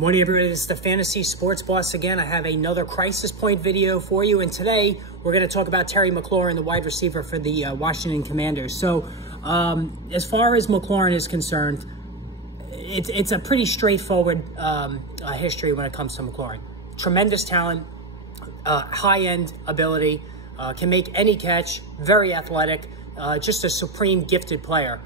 Morning, everybody. This is the Fantasy Sports Boss again. I have another crisis point video for you, and today we're going to talk about Terry McLaurin, the wide receiver for the Washington Commanders. So, as far as McLaurin is concerned, it's a pretty straightforward history when it comes to McLaurin. Tremendous talent, high-end ability, can make any catch, very athletic, just a supreme gifted player.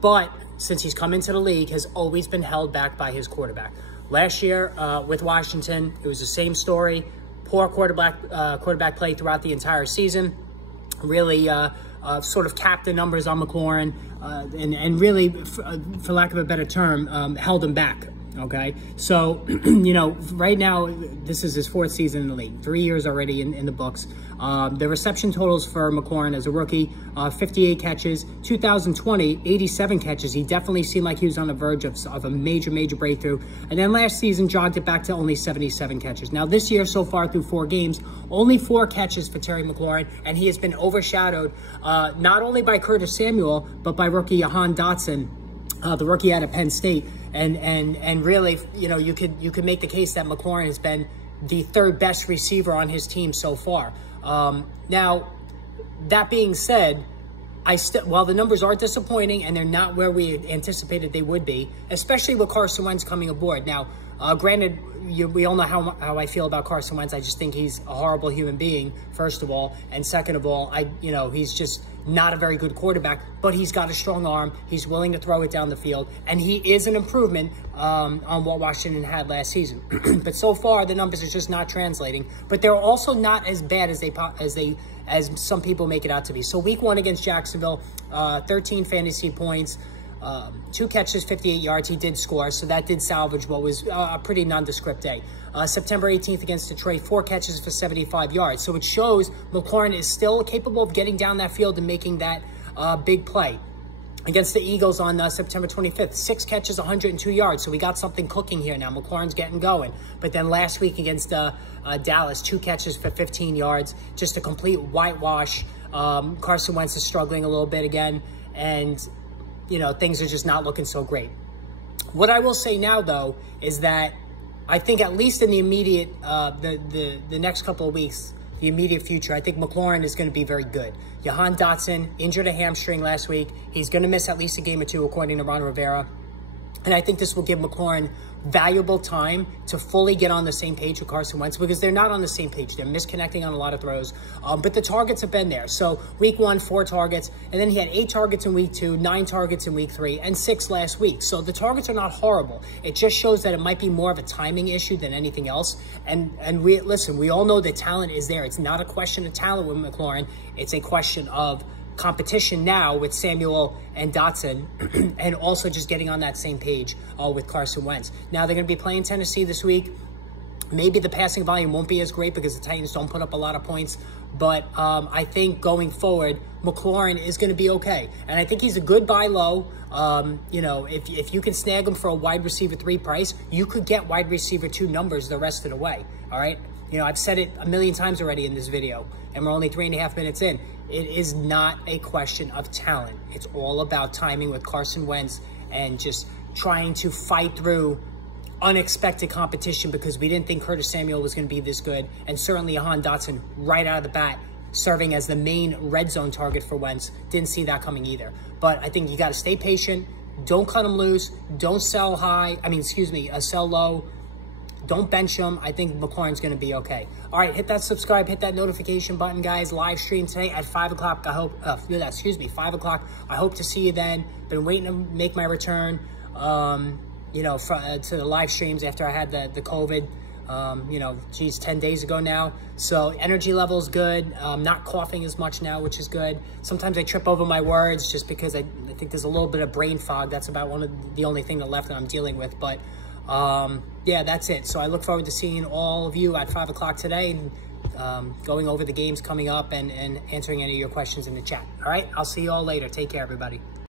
But since he's come into the league, has always been held back by his quarterback. Last year with Washington, it was the same story. Poor quarterback play throughout the entire season. Really sort of capped the numbers on McLaurin and really, for lack of a better term, held him back. Okay, so, you know, right now, this is his fourth season in the league, 3 years already in the books. The reception totals for McLaurin as a rookie, 58 catches, 2020, 87 catches. He definitely seemed like he was on the verge of a major breakthrough. And then last season, jogged it back to only 77 catches. Now, this year, so far through 4 games, only 4 catches for Terry McLaurin, and he has been overshadowed not only by Curtis Samuel, but by rookie Jahan Dotson, the rookie out of Penn State. And really, you know, you could make the case that McLaurin has been the third best receiver on his team so far. Now, that being said, while the numbers are disappointing and they're not where we anticipated they would be, especially with Carson Wentz coming aboard. Now, granted, we all know how I feel about Carson Wentz. I just think he's a horrible human being, first of all, and second of all, he's just not a very good quarterback, but he's got a strong arm. He's willing to throw it down the field, and he is an improvement on what Washington had last season. But so far, the numbers are just not translating. But they're also not as bad as some people make it out to be. So week 1 against Jacksonville, 13 fantasy points, 2 catches, 58 yards. He did score, so that did salvage what was a pretty nondescript day. September 18th against Detroit, 4 catches for 75 yards. So it shows McLaurin is still capable of getting down that field and making that big play. Against the Eagles on September 25th, 6 catches, 102 yards. So we got something cooking here now. McLaurin's getting going. But then last week against Dallas, 2 catches for 15 yards. Just a complete whitewash. Carson Wentz is struggling a little bit again. And, you know, things are just not looking so great. What I will say now, though, is that I think at least in the immediate, the next couple of weeks, the immediate future, I think McLaurin is going to be very good. Jahan Dotson injured a hamstring last week. He's going to miss at least a game or 2, according to Ron Rivera. And I think this will give McLaurin valuable time to fully get on the same page with Carson Wentz, because they're not on the same page. They're misconnecting on a lot of throws, but the targets have been there. So week 1, 4 targets, and then he had 8 targets in week 2, 9 targets in week 3, and 6 last week. So the targets are not horrible. It just shows that it might be more of a timing issue than anything else. And listen, we all know that talent is there. It's not a question of talent with McLaurin. It's a question of competition now with Samuel and Dotson, and also just getting on that same page with Carson Wentz. Now they're going to be playing Tennessee this week. Maybe the passing volume won't be as great because the Titans don't put up a lot of points, but I think going forward, McLaurin is going to be okay. And I think he's a good buy low. You know, if you can snag him for a wide receiver 3 price, you could get wide receiver 2 numbers the rest of the way, all right? You know, I've said it a million times already in this video, and we're only 3.5 minutes in. It is not a question of talent. It's all about timing with Carson Wentz and just trying to fight through unexpected competition, because we didn't think Curtis Samuel was going to be this good, and certainly Jahan Dotson right out of the bat serving as the main red zone target for Wentz. Didn't see that coming either. But I think you got to stay patient. Don't cut him loose. Don't sell high. Sell low. Don't bench him. I think McLaurin's going to be okay. All right, hit that subscribe, hit that notification button, guys. Live stream today at 5 o'clock. 5 o'clock. I hope to see you then. Been waiting to make my return, you know, to the live streams after I had the COVID, you know, 10 days ago now. So energy level's good. Not coughing as much now, which is good. Sometimes I trip over my words just because I think there's a little bit of brain fog. That's about the only thing that left that I'm dealing with. But yeah, that's it. So I look forward to seeing all of you at 5 o'clock today, and going over the games coming up and answering any of your questions in the chat. All right, I'll see you all later. Take care, everybody.